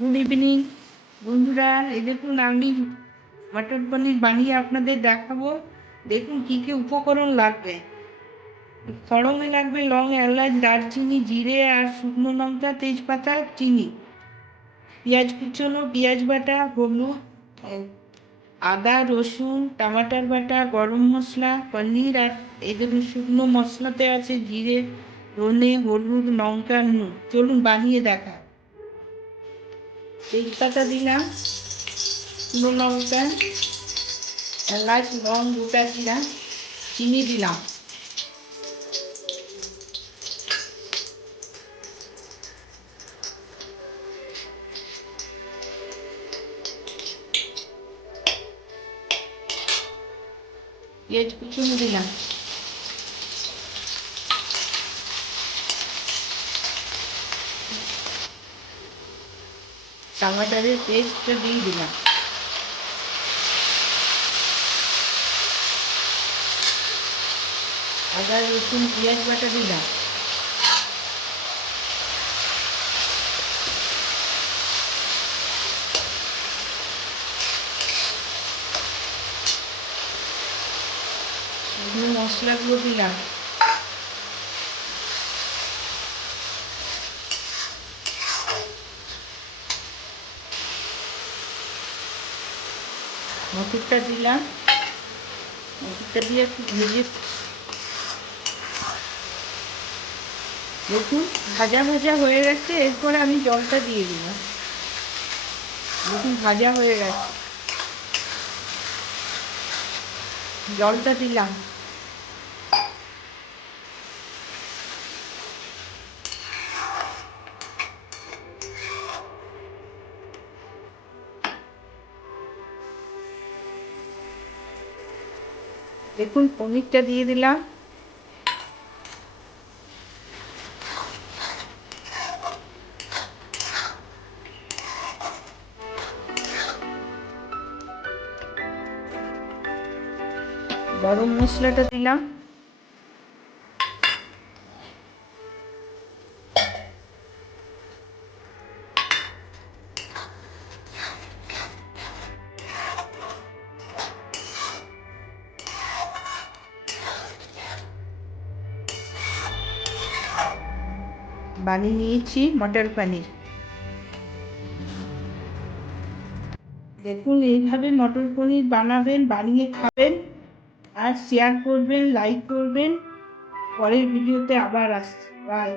Good evening বন্ধুরা। এই দেখুন আমি মটর পনির বানিয়ে আপনাদের দেখাবো। দেখুন কী কী উপকরণ লাগবে। ফড়ঙে লাগবে লং, এলাচ, দারচিনি, জিরে আর শুকনো লঙ্কা, তেজপাতা, চিনি, পেঁয়াজ কুচনো, পেঁয়াজ বাটা, হলুদ, আদা, রসুন, টমাটার বাটা, গরম মশলা, পনির আর এই দেখুন শুকনো মশলাতে আছে জিরে, ধনে, হলুদ, লঙ্কা, নুন। চলুন বানিয়ে দেখা। তেজপাতা দিলাম, শুকনো লঙ্কা, এলাচ, লং গোটা দিলাম, চিনি দিলাম। পেঁয়াজ কুচুনো দিলাম। টমাটারের পেস্টটা দিয়ে দিলাম। আদা, রসুন, পেঁয়াজ বাটা দিলাম। এগুলো মশলাগুলো দিলাম। মটরটা দিলাম। মটরটা দিয়ে একটু ভেজে, দেখুন ভাজা ভাজা হয়ে গেছে। এরপরে আমি জলটা দিয়ে দিলাম। দেখুন ভাজা হয়ে গেছে, জলটা দিলাম। দেখুন পনিরটা দিয়ে দিলাম। গরম মশলাটা দিলাম। বানিয়ে নিয়েছি মটর পনির। দেখুন এইভাবে মটর পনির বানাবেন, বানিয়ে খাবেন আর শেয়ার করবেন, লাইক করবেন। পরের ভিডিওতে আবার আসছি। বাই।